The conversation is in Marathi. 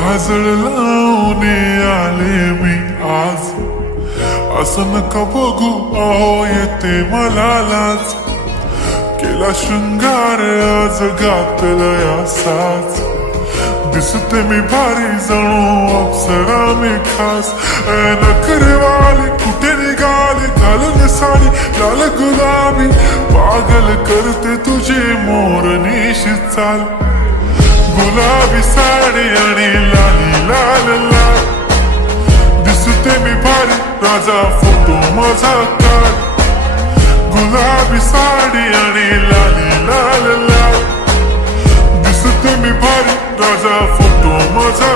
काजळ लावून आले मी आज, असं नका बघू अहो येते मला लाज. केला शृंगार आज घातलाय असाच, दिसते मी भारी जणू अप्सरा मी खास. नखरेवाली कुठे निघाली घालून साडी लाल गुलाबी, पागल करते तुझी मोरनीशी चाल. गुलाबी साडी आणि लाली लाल लाल, दिसते मी भारी राजा फोटो माझा काढ. गुलाबी साडी आणि लाली लाल लाल, दिसते मी भारी राजा फोटो माझा